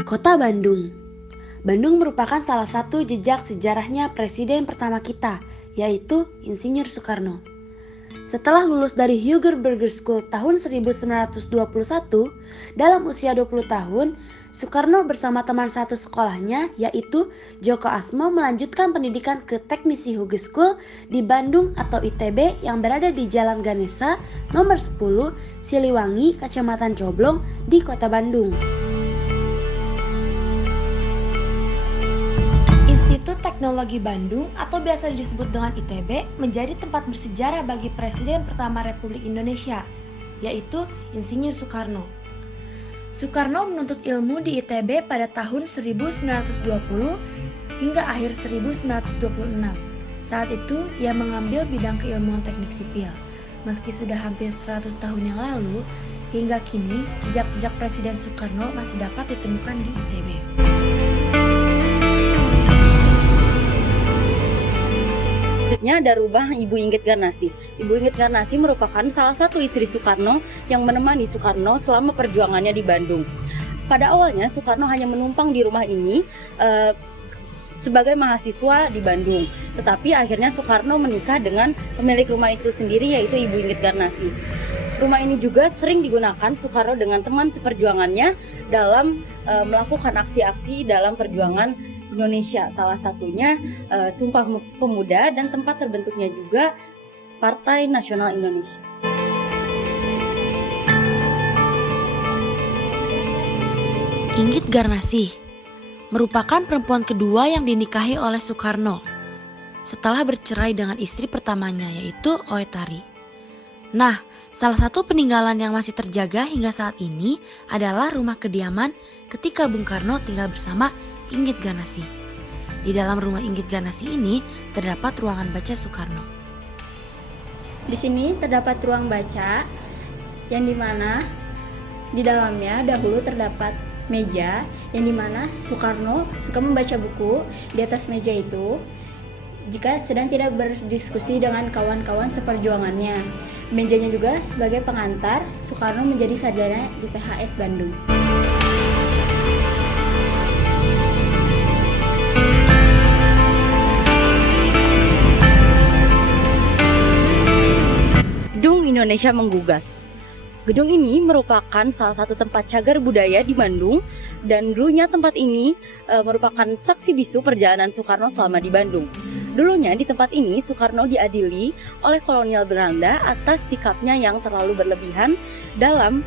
Kota Bandung. Bandung merupakan salah satu jejak sejarahnya presiden pertama kita, yaitu Insinyur Soekarno. Setelah lulus dari Huger Burger School tahun 1921, dalam usia 20 tahun, Soekarno bersama teman satu sekolahnya yaitu Djoko Asmo melanjutkan pendidikan ke Teknisi Huger School di Bandung atau ITB yang berada di Jalan Ganesa nomor 10, Siliwangi, Kecamatan Coblong di Kota Bandung. Institut Teknologi Bandung atau biasa disebut dengan ITB menjadi tempat bersejarah bagi Presiden pertama Republik Indonesia, yaitu Insinyur Soekarno. Soekarno menuntut ilmu di ITB pada tahun 1920 hingga akhir 1926. Saat itu, ia mengambil bidang keilmuan teknik sipil. Meski sudah hampir 100 tahun yang lalu, hingga kini jejak-jejak Presiden Soekarno masih dapat ditemukan di ITB. Selanjutnya ada rumah Ibu Inggit Garnasih. Ibu Inggit Garnasih merupakan salah satu istri Soekarno yang menemani Soekarno selama perjuangannya di Bandung. Pada awalnya Soekarno hanya menumpang di rumah ini sebagai mahasiswa di Bandung. Tetapi akhirnya Soekarno menikah dengan pemilik rumah itu sendiri, yaitu Ibu Inggit Garnasih. Rumah ini juga sering digunakan Soekarno dengan teman seperjuangannya dalam melakukan aksi-aksi dalam perjuangan Indonesia, salah satunya Sumpah Pemuda dan tempat terbentuknya juga Partai Nasional Indonesia. Inggit Garnasih merupakan perempuan kedua yang dinikahi oleh Soekarno setelah bercerai dengan istri pertamanya, yaitu Oetari. Nah, salah satu peninggalan yang masih terjaga hingga saat ini adalah rumah kediaman ketika Bung Karno tinggal bersama Inggit Garnasih. Di dalam rumah Inggit Garnasih ini terdapat ruangan baca Soekarno. Di sini terdapat ruang baca yang dimana di dalamnya dahulu terdapat meja yang dimana Soekarno suka membaca buku di atas meja itu jika sedang tidak berdiskusi dengan kawan-kawan seperjuangannya. Mejanya juga sebagai pengantar Soekarno menjadi sarjana di THS Bandung. Gedung Indonesia Menggugat. Gedung ini merupakan salah satu tempat cagar budaya di Bandung dan dulunya tempat ini merupakan saksi bisu perjalanan Soekarno selama di Bandung. Dulunya di tempat ini Soekarno diadili oleh kolonial Belanda atas sikapnya yang terlalu berlebihan dalam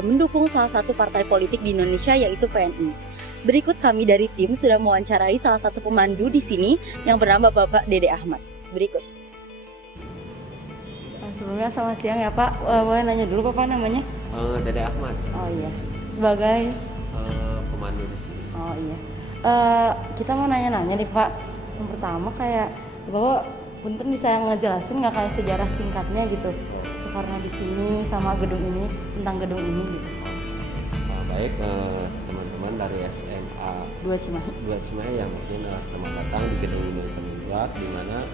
mendukung salah satu partai politik di Indonesia, yaitu PNI. Berikut kami dari tim sudah mewawancarai salah satu pemandu di sini yang bernama Bapak Dede Ahmad. Berikut. Sebelumnya selamat siang ya Pak, boleh nanya dulu Bapak namanya? Dede Ahmad. Oh iya, sebagai pemandu di sini. Oh iya, kita mau nanya-nanya nih Pak. Yang pertama kayak Bapak punten bisa ngejelasin nggak kayak sejarah singkatnya gitu Soekarno di sini sama gedung ini, tentang gedung ini gitu. Baik, teman-teman dari SMA 2 Cimahi. 2 Cimahi yang mungkin selamat datang di gedung Indonesia Menggugat, di mana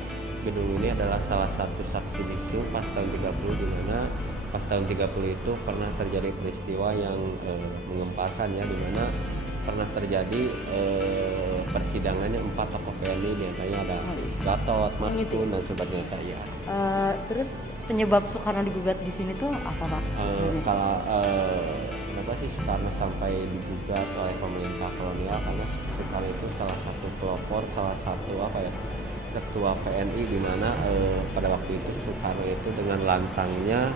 gedung ini adalah salah satu saksi bisu pas tahun 30, di mana pas tahun 30 itu pernah terjadi peristiwa yang menggemparkan ya, di mana pernah terjadi persidangannya 4 tokoh PNI, diantaranya ada Gatot, Maskun dan sebagainya ya. Terus penyebab Soekarno digugat di sini tuh apa Pak? Kalau kenapa sih Soekarno sampai digugat oleh pemerintah kolonial, karena Soekarno itu salah satu pelopor, salah satu ketua PNI, di mana pada waktu itu Soekarno itu dengan lantangnya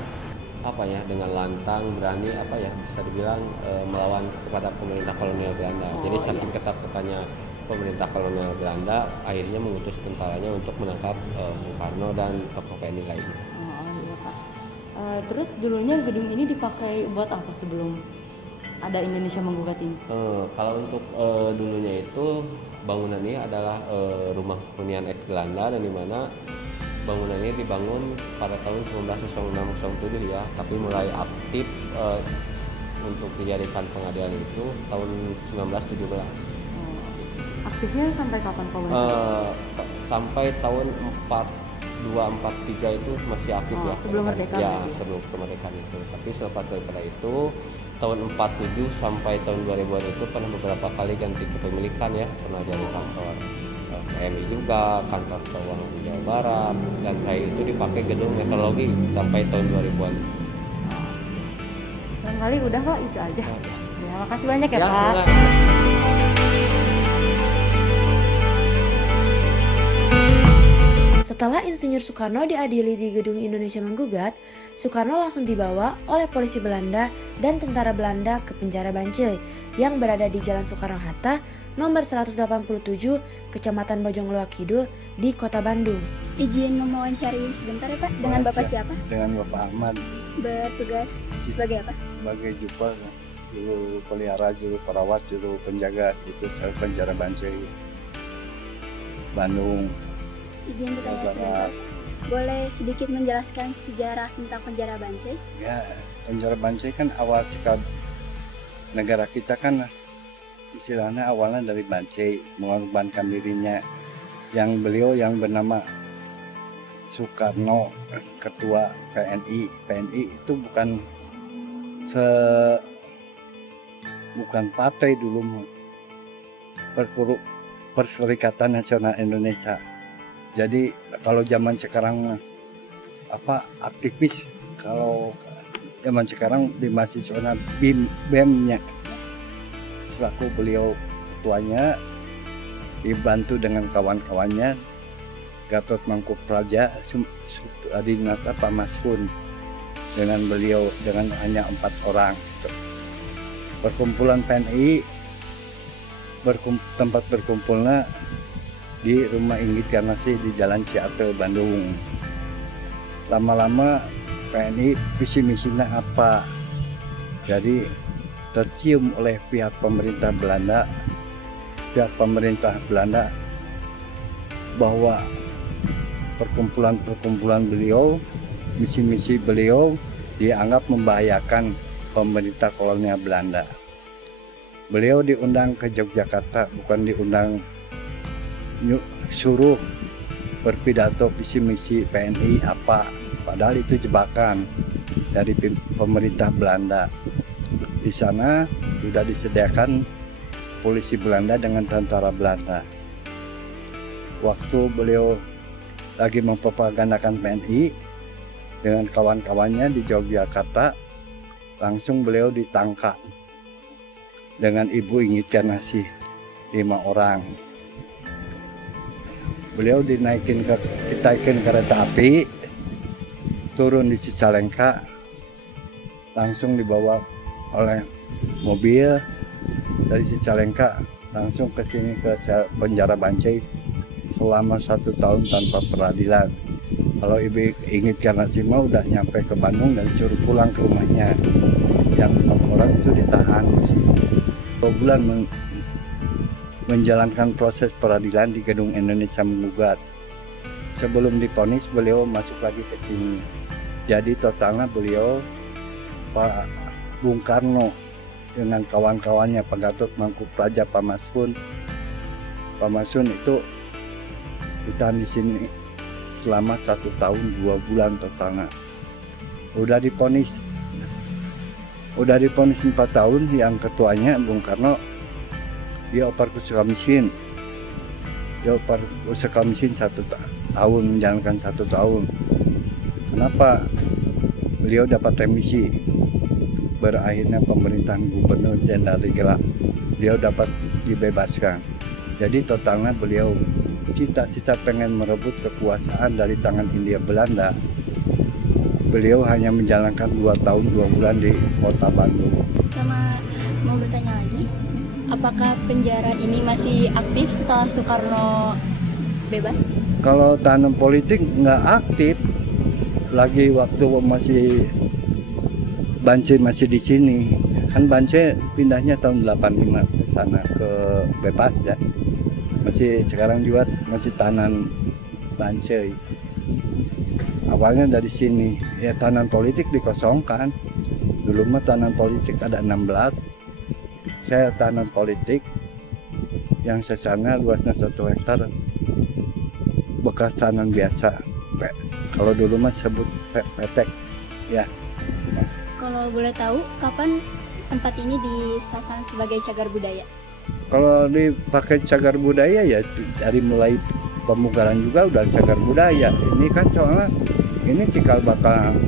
dengan lantang berani bisa dibilang melawan kepada pemerintah kolonial Belanda. Jadi saking ketakutannya pemerintah kolonial Belanda, akhirnya mengutus tentaranya untuk menangkap Bung Karno dan tokoh PNI lainnya. Oh iya Pak. Terus dulunya gedung ini dipakai buat apa sebelum ada Indonesia Menggugat ini? Kalau untuk dulunya itu bangunan ini adalah rumah hunian ex Belanda, dan di mana bangunan ini dibangun pada tahun 1906-07 ya, tapi mulai aktif untuk dijadikan pengadilan itu tahun 1917. Aktifnya sampai kapan kalau sampai tahun 42-43 itu masih aktif ya. Sebelum merdeka ya, sebelum kemerdekaan itu. Tapi selepas daripada itu tahun 47 sampai tahun 2000-an itu pernah beberapa kali ganti kepemilikan ya, pernah jadi kantor PMI juga, kantor keuangan Jawa Barat, dan kayak itu dipakai gedung meteorologi sampai tahun 2000-an. Barangkali udah Pak, itu aja. Ya, makasih banyak ya, Ya, Pak. enggak. Setelah Insinyur Soekarno diadili di Gedung Indonesia Menggugat, Soekarno langsung dibawa oleh polisi Belanda dan tentara Belanda ke penjara Bancai yang berada di Jalan Soekarno-Hatta nomor 187, Kecamatan Bojongloa Kidul di Kota Bandung. Izin mewawancari sebentar ya Pak, dengan Boleh, Bapak siap. siapa? Dengan Bapak Ahmad Bertugas sebagai apa? sebagai juru pelihara, juru perawat, juru penjaga itu sel penjara Bancai Bandung, Izin Jawa bertanya sebentar. Barat. Boleh sedikit menjelaskan sejarah tentang penjara Bancai? Ya, penjara Bancai kan awal cikal negara kita kan istilahnya awalnya dari Bancai mengorbankan dirinya, yang beliau yang bernama Soekarno, ketua PNI. PNI itu bukan partai dulu, Perserikatan Nasional Indonesia. Jadi kalau zaman sekarang aktivis, kalau zaman sekarang di mahasiswa BEM-nya, selaku beliau ketuanya, dibantu dengan kawan-kawannya Gatot Mangkupraja, Adinata Pamaskun, dengan beliau dengan hanya 4 orang. Perkumpulan PNI tempat berkumpulnya di Rumah Inggit Garnasi di Jalan Ciate, Bandung. Lama-lama PNI visi misinya apa? Jadi tercium oleh pihak pemerintah Belanda bahwa perkumpulan beliau, misi-misi beliau dianggap membahayakan pemerintah kolonial Belanda. Beliau diundang ke Yogyakarta, bukan diundang suruh berpidato visi misi PNI apa, padahal itu jebakan dari pemerintah Belanda. Di sana sudah disediakan polisi Belanda dengan tentara Belanda. Waktu beliau lagi mempropagandakan PNI dengan kawan-kawannya di Yogyakarta, langsung beliau ditangkap dengan Ibu Inggit Garnasi, 5 orang. Beliau ditaikin kereta api, turun di Cicalengka, langsung dibawa oleh mobil dari Cicalengka langsung ke sini ke penjara Bancai selama 1 tahun tanpa peradilan. Kalau Ibu Inggit Garnasi mau udah nyampe ke Bandung dan suruh pulang ke rumahnya. Yang 4 orang itu ditahan di sini. 2 bulan menjalankan proses peradilan di Gedung Indonesia Menggugat. Sebelum divonis beliau masuk lagi ke sini. Jadi totalnya beliau Pak Bung Karno dengan kawan-kawannya Pak Gatot Mangkupraja, Pamaskun itu ditahan di sini selama 1 tahun 2 bulan totalnya. Udah divonis 4 tahun, yang ketuanya Bung Karno dia operasi Sukamiskin. Dia operasi Sukamiskin 1 tahun, menjalankan 1 tahun. Kenapa? Beliau dapat remisi. Berakhirnya pemerintahan Gubernur Jenderal Gelap, beliau dapat dibebaskan. Jadi totalnya beliau cita-cita pengen merebut kekuasaan dari tangan Hindia Belanda. Beliau hanya menjalankan 2 tahun 2 bulan di kota Bandung. Sama mau bertanya lagi, apakah penjara ini masih aktif setelah Soekarno bebas? Kalau tahanan politik nggak aktif lagi waktu masih Bancai masih di sini. Kan Bancai pindahnya tahun 85 ke sana, ke bebas ya. Masih sekarang juga masih tahanan Bancai. Awalnya dari sini, ya tahanan politik dikosongkan. Dulu mah tahanan politik ada 16. Saya tahanan politik yang sesana luasnya 1 hektar, bekas tahanan biasa. Kalau dulu mah sebut petek ya. Kalau boleh tahu, kapan tempat ini disahkan sebagai cagar budaya? Kalau dipakai cagar budaya ya dari mulai pemugaran juga udah cagar budaya. Ini kan soalnya ini cikal bakal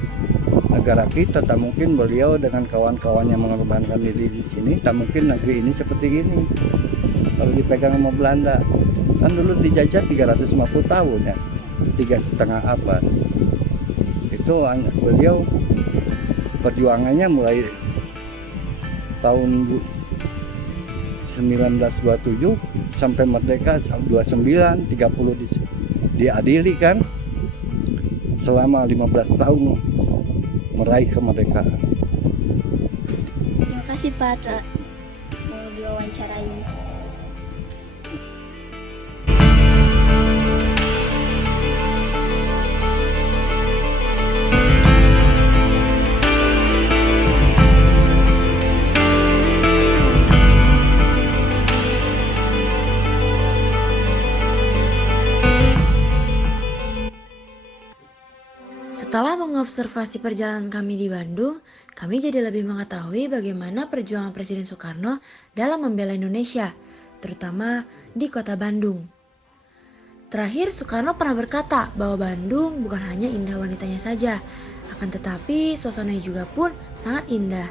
negara kita, tak mungkin beliau dengan kawan-kawan yang mengorbankan diri di sini, tak mungkin negeri ini seperti ini. Kalau dipegang sama Belanda, kan dulu dijajah 350 tahun ya, 3,5 abad. Itu beliau perjuangannya mulai tahun 1927 sampai merdeka 29, 30 diadili kan, selama 15 tahun meraih kemerdekaan. Terima kasih Pak mau diwawancarai. Setelah mengobservasi perjalanan kami di Bandung, kami jadi lebih mengetahui bagaimana perjuangan Presiden Soekarno dalam membela Indonesia, terutama di kota Bandung. Terakhir, Soekarno pernah berkata bahwa Bandung bukan hanya indah wanitanya saja, akan tetapi suasananya juga pun sangat indah.